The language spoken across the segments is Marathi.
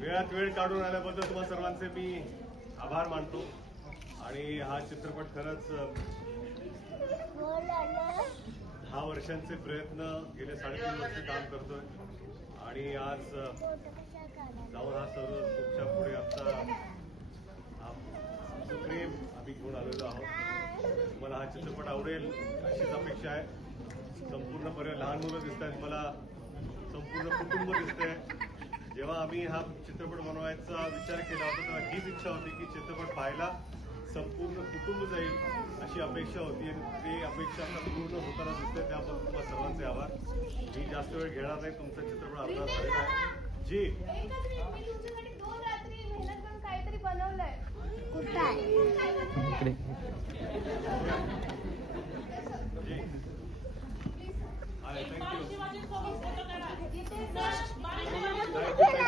वेळात वेळ काढून आल्याबद्दल तुम्हा सर्वांचे मी आभार मानतो. आणि हा चित्रपट खरंच 10 वर्षांचे प्रयत्न गेले 3.5 वर्ष काम करतोय आणि आज जाऊन हा सर्व तुमच्या पुढे आमचा प्रेम आम्ही घेऊन आलेलो आहोत. मला हा चित्रपट आवडेल अशीच अपेक्षा आहे. संपूर्ण परिवार, लहान मुलं दिसत आहेत, मला संपूर्ण कुटुंब दिसतंय. जेव्हा आम्ही हा चित्रपट बनवायचा विचार केला होता तेव्हा हीच इच्छा होती की चित्रपट पाहायला संपूर्ण कुटुंब जाईल अशी अपेक्षा होती आणि ते अपेक्षा आता पूर्ण होताना दिसते. त्याबद्दल तुम्हाला सर्वांचे आभार. मी जास्त वेळ घेणार नाही. तुमचा चित्रपट आपला झालेला आहे. जी काहीतरी बनवलंय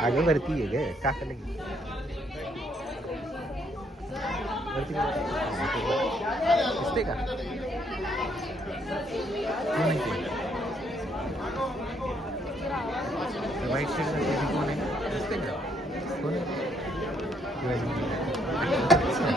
आगे वरती आहे ग काका लगी वरती दिसते का वाईट शर्ट कोण आहे दिसते का कोण आहे